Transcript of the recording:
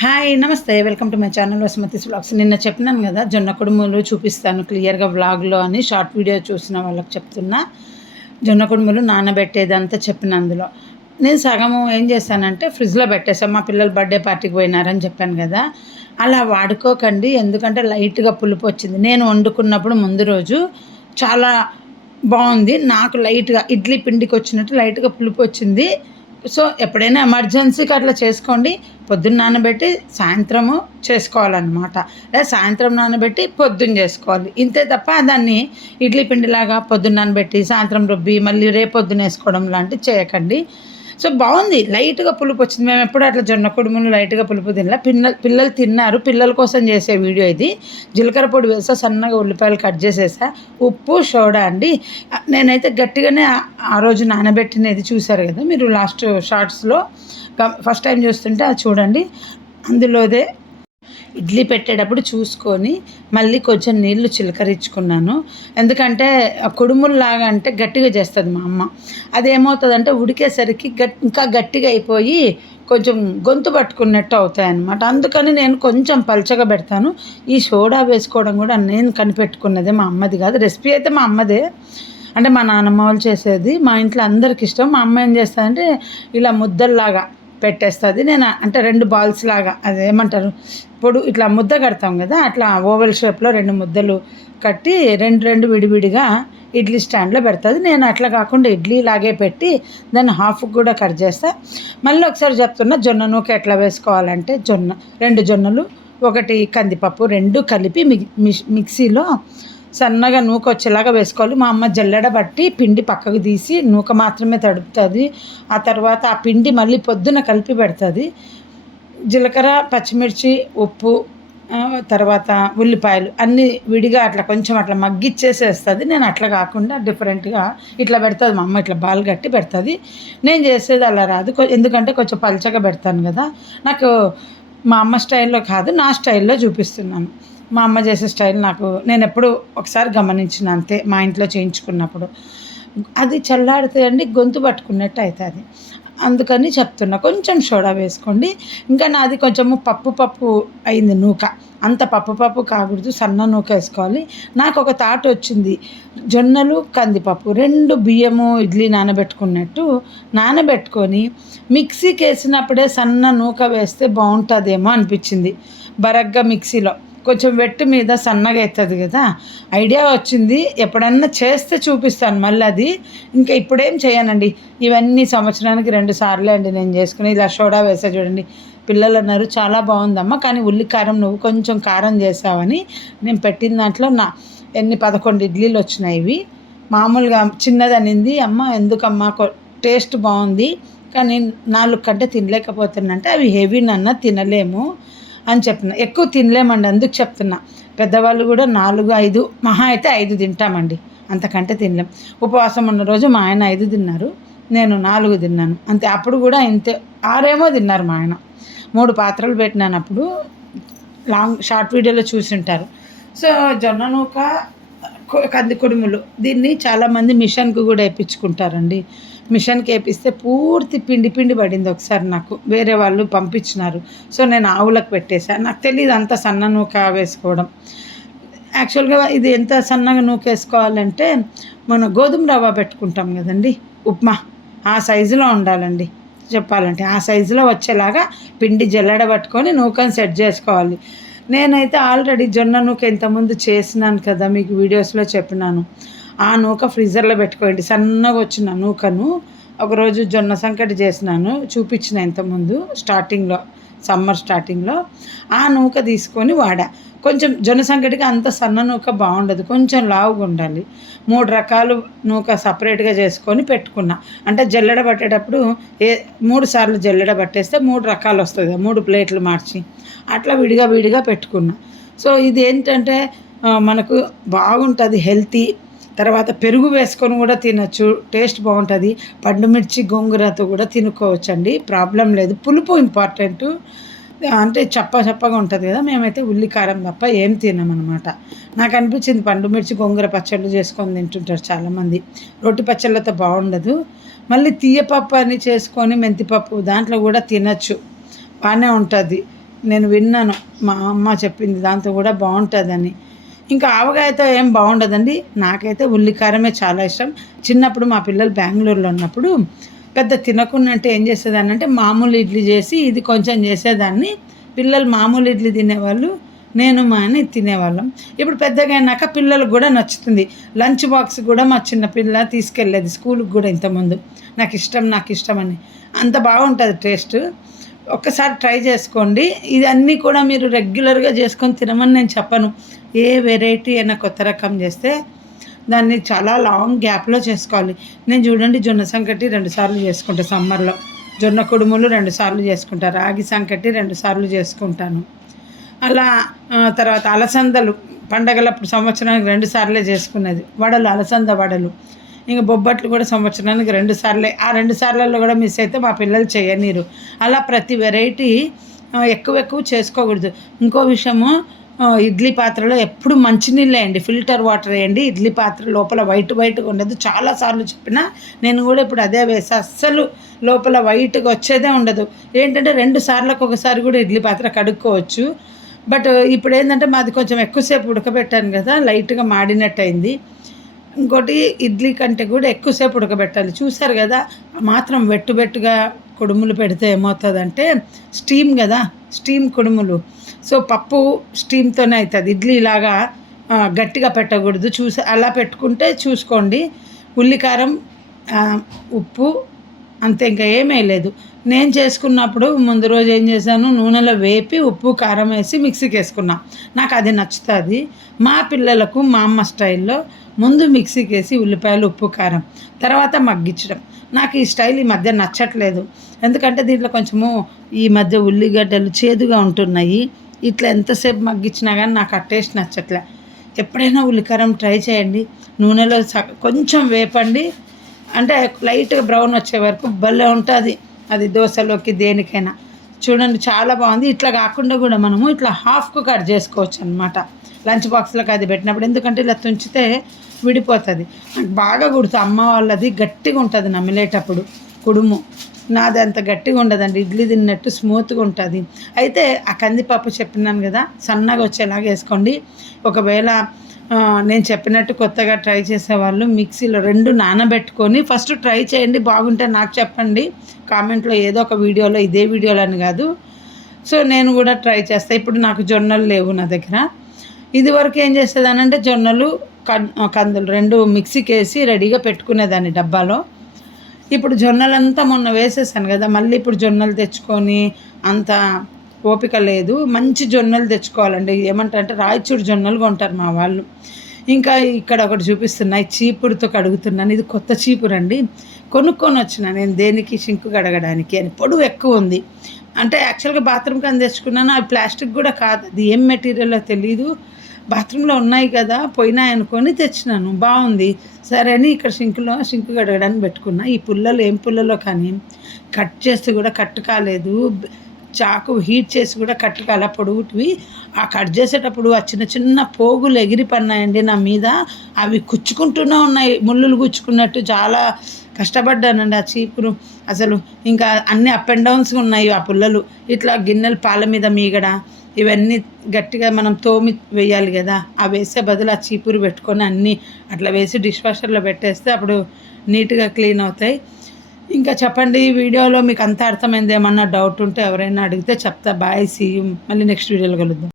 Hi నమస్తే welcome to my channel Vasumathi vlogs. నిన్న చెప్పినాను కదా జొన్న కుడుములు చూపిస్తాను క్లియర్గా వ్లాగ్లో అని షార్ట్ వీడియో చూసిన వాళ్ళకి చెప్తున్నా. జొన్న కుడుములు నానబెట్టేదంతా చెప్పిన అందులో నేను సగము ఏం చేస్తానంటే ఫ్రిడ్జ్లో పెట్టేసాను. మా పిల్లలు బర్త్డే పార్టీకి పోయినారని చెప్పాను కదా, అలా వాడుకోకండి. ఎందుకంటే లైట్గా పులుపు వచ్చింది. నేను వండుకున్నప్పుడు ముందు రోజు చాలా బాగుంది. నాకు లైట్గా ఇడ్లీ పిండికి వచ్చినట్టు లైట్గా పులుపు వచ్చింది. సో ఎప్పుడైనా ఎమర్జెన్సీకి అట్లా చేసుకోండి. పొద్దున్న నానబెట్టి సాయంత్రము చేసుకోవాలన్నమాట, లేదా సాయంత్రం నానబెట్టి పొద్దున్న చేసుకోవాలి. ఇంతే తప్ప దాన్ని ఇడ్లీ పిండిలాగా పొద్దున్న నానబెట్టి సాయంత్రం రుబ్బి మళ్ళీ రేపు పొద్దున్న వేసుకోవడం లాంటివి చేయకండి. సో బాగుంది, లైట్గా పులుపు వచ్చింది. మేము ఎప్పుడు అట్లా జొన్న కుడుములు లైట్గా పులుపు తినలే. పిల్లలు తిన్నారు, పిల్లల కోసం చేసే వీడియో ఇది. జీలకర్ర పొడి వేసా, సన్నగా ఉల్లిపాయలు కట్ చేసేసా, ఉప్పు సోడా అండి. నేనైతే గట్టిగానే ఆ రోజు నానబెట్టినది చూసారు కదా మీరు లాస్ట్ షార్ట్స్లో. ఫస్ట్ టైం చూస్తుంటే అది చూడండి. అందులోదే ఇడ్లీ పెట్టేటప్పుడు చూసుకొని మళ్ళీ కొంచెం నీళ్లు చిలకరించుకున్నాను. ఎందుకంటే కుడుముల్లాగా అంటే గట్టిగా చేస్తుంది మా అమ్మ. అదేమవుతుందంటే ఉడికేసరికి ఇంకా గట్టిగా అయిపోయి కొంచెం గొంతు పట్టుకున్నట్టు అవుతాయి అన్నమాట. అందుకని నేను కొంచెం పల్చగా పెడతాను. ఈ సోడా వేసుకోవడం కూడా నేను కనిపెట్టుకున్నదే, మా అమ్మది కాదు. రెసిపీ అయితే మా అమ్మదే, అంటే మా నాన్నమ్మ వాళ్ళు చేసేది. మా ఇంట్లో అందరికి ఇష్టం. మా అమ్మ ఏం చేస్తుందంటే ఇలా ముద్దల్లాగా పెట్టేస్తుంది. నేను అంటే 2 బాల్స్ లాగా, అదేమంటారు, ఇట్లా ముద్ద కడతాం కదా, అట్లా ఓవెల్ షేప్లో 2 ముద్దలు కట్టి రెండు విడివిడిగా ఇడ్లీ స్టాండ్లో పెడుతుంది. నేను అట్లా కాకుండా ఇడ్లీ లాగే పెట్టి దాన్ని హాఫ్ కూడా కట్ చేస్తా. మళ్ళీ ఒకసారి చెప్తున్నా, జొన్న నూక ఎట్లా వేసుకోవాలంటే 2 జొన్నలు 1 కందిపప్పు 2 కలిపి మిక్సీలో సన్నగా నూక వచ్చేలాగా వేసుకోవాలి. మా అమ్మ జల్లెడ బట్టి పిండి పక్కకు తీసి నూక మాత్రమే తడుపుతుంది. ఆ తర్వాత ఆ పిండి మళ్ళీ పొద్దున కలిపి పెడుతుంది. జీలకర్ర, పచ్చిమిర్చి, ఉప్పు, తర్వాత ఉల్లిపాయలు అన్నీ విడిగా అట్లా కొంచెం అట్లా మగ్గిచ్చేసేస్తుంది. నేను అట్లా కాకుండా డిఫరెంట్గా ఇట్లా పెడుతుంది మా అమ్మ, ఇట్లా బాల్ కట్టి పెడుతుంది. నేను చేసేది అలా రాదు, ఎందుకంటే కొంచెం పల్చగా పెడతాను కదా. నాకు మా అమ్మ స్టైల్లో కాదు, నా స్టైల్లో చూపిస్తున్నాను. మా అమ్మ చేసే స్టైల్ నేను ఎప్పుడు ఒకసారి గమనించిన అంతే, మా ఇంట్లో చేయించుకున్నప్పుడు. అది చల్లారితే అండి గొంతు పట్టుకున్నట్టు అవుతుంది. అందుకని చెప్తున్నా, కొంచెం సోడా వేసుకోండి. ఇంకా నాది కొంచెము పప్పు అయింది నూక, అంత పప్పు కాకూడదు, సన్న నూక వేసుకోవాలి. నాకు ఒక థాట్ వచ్చింది, జొన్నలు కందిపప్పు 2 బియ్యము ఇడ్లీ నానబెట్టుకొని మిక్సీకి వేసినప్పుడే సన్న నూక వేస్తే బాగుంటుందేమో అనిపించింది. బరగ్గా మిక్సీలో కొంచెం వెట్టు మీద సన్నగా అవుతుంది కదా, ఐడియా వచ్చింది. ఎప్పుడన్నా చేస్తే చూపిస్తాను మళ్ళీ అది. ఇంకా ఇప్పుడేం చేయనండి, ఇవన్నీ సంవత్సరానికి 2 సార్లు అండి నేను చేసుకుని. ఇలా సోడా వేసా చూడండి. పిల్లలు అన్నారు చాలా బాగుందమ్మా, కానీ కారం నువ్వు కొంచెం కారం చేసావని. నేను పెట్టిన దాంట్లో 11 ఇడ్లీలు వచ్చినాయి. ఇవి మామూలుగా చిన్నది అనింది అమ్మ, ఎందుకమ్మా టేస్ట్ బాగుంది కానీ 4 కంటే తినలేకపోతున్నంటే, అవి హెవీ నన్న తినలేము అని చెప్పిన. ఎక్కువ తినలేమండి, అందుకు చెప్తున్నా. పెద్దవాళ్ళు కూడా 4, 5, మహా అయితే 5 తింటామండి, అంతకంటే తినలేం. ఉపవాసం ఉన్న రోజు మా ఆయన 5 తిన్నారు, నేను 4 తిన్నాను అంతే. అప్పుడు కూడా ఇంతే, 6 తిన్నారు మా ఆయన. 3 పాత్రలు పెట్టినాను అప్పుడు. షార్ట్ వీడియోలో చూసింటారు. సో జొన్న నూక కంది కుడుములు, దీన్ని చాలామంది మిషన్కి కూడా వేయించుకుంటారండి. మిషన్కి వేపిస్తే పూర్తి పిండి పడింది ఒకసారి, నాకు వేరే వాళ్ళు పంపించినారు. సో నేను ఆవులకు పెట్టేశాను. నాకు తెలియదు అంత సన్న నూక వేసుకోవడం. యాక్చువల్గా ఇది ఎంత సన్నగా నూక వేసుకోవాలంటే, మనం గోధుమ రవ్వ పెట్టుకుంటాం కదండి, ఉప్మా, ఆ సైజులో ఉండాలండి. చెప్పాలంటే ఆ సైజులో వచ్చేలాగా పిండి జల్లెడ పట్టుకొని నూకను సెట్ చేసుకోవాలి. నేనైతే ఆల్రెడీ జొన్న నూక ఇంతకుముందు చేసినాను కదా, మీకు వీడియోస్లో చెప్పినాను. ఆ నూక ఫ్రీజర్లో పెట్టుకోండి. సన్నగా వచ్చిన నూకను ఒకరోజు జొన్న సంకటి చేసినాను, చూపించిన ఇంతకుముందు సమ్మర్ స్టార్టింగ్లో. ఆ నూక తీసుకొని వాడా. కొంచెం జొన్న సంకటికి అంత సన్న నూక బాగుండదు, కొంచెం లావుగా ఉండాలి. 3 రకాలు నూక సపరేట్గా చేసుకొని పెట్టుకున్నా. అంటే జల్లెడ పట్టేటప్పుడు 3 సార్లు జల్లెడ పట్టేస్తే 3 రకాలు వస్తుంది, 3 ప్లేట్లు మార్చి అట్లా విడిగా పెట్టుకున్నా. సో ఇది ఏంటంటే మనకు బాగుంటుంది, హెల్తీ. తర్వాత పెరుగు వేసుకొని కూడా తినచ్చు, టేస్ట్ బాగుంటుంది. పండుమిర్చి గోంగూరతో కూడా తినుకోవచ్చండి, ప్రాబ్లం లేదు. పులుపు ఇంపార్టెంట్, అంటే చప్పగా ఉంటుంది కదా. మేమైతే ఉల్లి కారం తప్ప ఏం తినమన్నమాట. నాకు అనిపించింది పండుమిర్చి గోంగూర పచ్చళ్ళు చేసుకొని తింటుంటారు చాలామంది, రొట్టి పచ్చళ్ళతో బాగుండదు. మళ్ళీ తీయపప్పు అని చేసుకొని మెంతిపప్పు దాంట్లో కూడా తినచ్చు, బాగానే ఉంటుంది. నేను విన్నాను, మా అమ్మ చెప్పింది, దాంతో కూడా బాగుంటుందని. ఇంకా ఆవకాయతో ఏం బాగుండదండి. నాకైతే ఉల్లికారమే చాలా ఇష్టం. చిన్నప్పుడు మా పిల్లలు బెంగళూరులో ఉన్నప్పుడు పెద్ద తినకుండా అంటే ఏం చేసేదాన్ని అంటే మామూలు ఇడ్లీ చేసి ఇది కొంచెం చేసేదాన్ని. పిల్లలు మామూలు ఇడ్లీ తినేవాళ్ళు, నేను మా అని తినేవాళ్ళం. ఇప్పుడు పెద్దగా అయినాక పిల్లలకు కూడా నచ్చుతుంది. లంచ్ బాక్స్ కూడా మా చిన్న పిల్ల తీసుకెళ్ళేది స్కూల్కి కూడా ఇంతకుముందు. నాకు ఇష్టం అని. అంత బాగుంటుంది టేస్ట్. ఒక్కసారి ట్రై చేసుకోండి. ఇవన్నీ కూడా మీరు రెగ్యులర్గా చేసుకొని తినమని నేను చెప్పను. ఏ వెరైటీ అయినా కొత్త రకం చేస్తే దాన్ని చాలా లాంగ్ గ్యాప్లో చేసుకోవాలి. నేను చూడండి జొన్న సంకటి 2 సార్లు చేసుకుంటా సమ్మర్లో, జొన్న కుడుములు 2 సార్లు చేసుకుంటా, రాగి సంకటి 2 సార్లు చేసుకుంటాను. అలా తర్వాత అలసందలు పండగలప్పుడు సంవత్సరానికి 2 సార్లే చేసుకునేది. వడలు, అలసంద వడలు, ఇంక బొబ్బట్లు కూడా సంవత్సరానికి 2 సార్లే. ఆ 2 సార్లలో కూడా మిస్ అయితే మా పిల్లలు చేయనీరు. అలా ప్రతి వెరైటీ ఎక్కువ చేసుకోకూడదు. ఇంకో విషయము, ఇడ్లీ పాత్రలో ఎప్పుడు మంచినీళ్ళు వేయండి, ఫిల్టర్ వాటర్ వేయండి. ఇడ్లీ పాత్ర లోపల వైట్గా ఉండదు. చాలాసార్లు చెప్పినా నేను కూడా ఇప్పుడు అదే వేసా. అస్సలు లోపల వైట్గా వచ్చేదే ఉండదు. ఏంటంటే 2 సార్లకు ఒకసారి కూడా ఇడ్లీ పాత్ర కడుక్కోవచ్చు. బట్ ఇప్పుడు ఏంటంటే మాది కొంచెం ఎక్కువసేపు ఉడకబెట్టాను కదా, లైట్గా మాడినట్టు అయింది. ఇంకోటి, ఇడ్లీ కంటే కూడా ఎక్కువసేపు ఉడకబెట్టాలి. చూసారు కదా, మాత్రం వెట్టుగా కుడుములు పెడితే ఏమవుతుందంటే స్టీమ్ కదా, స్టీమ్ కుడుములు. సో పప్పు స్టీమ్తోనే అవుతుంది. ఇడ్లీలాగా గట్టిగా పెట్టకూడదు. అలా పెట్టుకుంటే చూసుకోండి. ఉల్లికారం, ఉప్పు, అంతే, ఇంకా ఏమీ లేదు. నేను చేసుకున్నప్పుడు ముందు రోజు ఏం చేశాను, నూనెలో వేపి ఉప్పు కారం వేసి మిక్సీకి వేసుకున్నా. నాకు అది నచ్చుతుంది. మా పిల్లలకు మా అమ్మ స్టైల్లో ముందు మిక్సీకి వేసి ఉల్లిపాయలు, ఉప్పు, కారం, తర్వాత మగ్గించడం. నాకు ఈ స్టైల్ ఈ మధ్య నచ్చట్లేదు. ఎందుకంటే దీంట్లో కొంచెము ఈ మధ్య ఉల్లిగడ్డలు చేదుగా ఉంటున్నాయి. ఇట్లా ఎంతసేపు మగ్గించినా కానీ నాకు ఆ టేస్ట్ నచ్చట్లే. ఎప్పుడైనా ఉల్లికారం ట్రై చేయండి. నూనెలో కొంచెం వేపండి, అంటే లైట్గా బ్రౌన్ వచ్చే వరకు భలే ఉంటుంది. అది దోశలోకి దేనికైనా చూడండి, చాలా బాగుంది. ఇట్లా కాకుండా కూడా మనము ఇట్లా హాఫ్కు కట్ చేసుకోవచ్చు అనమాట. లంచ్ బాక్స్లోకి అది పెట్టినప్పుడు, ఎందుకంటే ఇలా తుంచితే విడిపోతుంది. నాకు బాగా గుర్తు, అమ్మ వాళ్ళది గట్టిగా ఉంటుంది నమిలేటప్పుడు కుడుము. నాది అంత గట్టిగా ఉండదండి, ఇడ్లీ తిన్నట్టు స్మూత్గా ఉంటుంది. అయితే ఆ కందిపప్పు చెప్పినాను కదా, సన్నగా వచ్చేలాగా వేసుకోండి. ఒకవేళ నేను చెప్పినట్టు కొత్తగా ట్రై చేసేవాళ్ళు మిక్సీలో 2 నానబెట్టుకొని ఫస్ట్ ట్రై చేయండి. బాగుంటే నాకు చెప్పండి కామెంట్లో, ఏదో ఒక వీడియోలో, ఇదే వీడియోలో అని కాదు. సో నేను కూడా ట్రై చేస్తాను. ఇప్పుడు నాకు జొన్నలు లేవు నా దగ్గర. ఇదివరకు ఏం చేసేదానంటే జొన్నలు, కందులు 2 మిక్సీకి వేసి రెడీగా పెట్టుకునేదాన్ని డబ్బాలో. ఇప్పుడు జొన్నలంతా మొన్న వేసేసాను కదా, మళ్ళీ ఇప్పుడు జొన్నలు తెచ్చుకొని అంత ఓపిక లేదు. మంచి జొన్నలు తెచ్చుకోవాలండి. ఏమంటారంటే రాయచూరు జొన్నలు కొంటారు మా వాళ్ళు. ఇంకా ఇక్కడ ఒకటి చూపిస్తున్నాయి, చీపురుతో కడుగుతున్నాను. ఇది కొత్త చీపురు అండి, కొనుక్కొని వచ్చిన నేను. దేనికి, సింకు కడగడానికి అని. పొడవు ఎక్కువ ఉంది. అంటే యాక్చువల్గా బాత్రూమ్కి అని తెచ్చుకున్నాను. అది ప్లాస్టిక్ కూడా కాదు, అది ఏం మెటీరియల్లో తెలీదు. బాత్రూంలో ఉన్నాయి కదా, పోయినాయి అనుకొని తెచ్చినాను. బాగుంది సరే అని ఇక్కడ సింకు కడగడానికి పెట్టుకున్నా. ఈ పుల్లలు ఏం పుల్లలో కానీ కట్ చేస్తే కూడా కట్ కాలేదు. చాకు హీట్ చేసి కూడా కట్ కాల, పొడుగుటివి. ఆ కట్ చేసేటప్పుడు ఆ చిన్న పోగులు ఎగిరిపన్నాయండి నా మీద. అవి కుచ్చుకుంటూనే ఉన్నాయి, ముళ్ళులు గుచ్చుకున్నట్టు. చాలా కష్టపడ్డానండి ఆ చీపురు. అసలు ఇంకా అన్ని అప్ అండ్ డౌన్స్గా ఉన్నాయి ఆ పుల్లలు. ఇట్లా గిన్నెలు పాల మీద మీగడ, ఇవన్నీ గట్టిగా మనం తోమి వేయాలి కదా, ఆ వేసే బదులు ఆ చీపురు పెట్టుకొని అన్నీ అట్లా వేసి డిష్ వాషర్లో పెట్టేస్తే అప్పుడు నీట్గా క్లీన్ అవుతాయి. ఇంకా చెప్పండి, వీడియోలో మీకు అంత అర్థమైంది. ఏమన్నా డౌట్ ఉంటే ఎవరైనా అడిగితే చెప్తా. Bye, see you. మళ్ళీ నెక్స్ట్ వీడియోలో కలుద్దాం.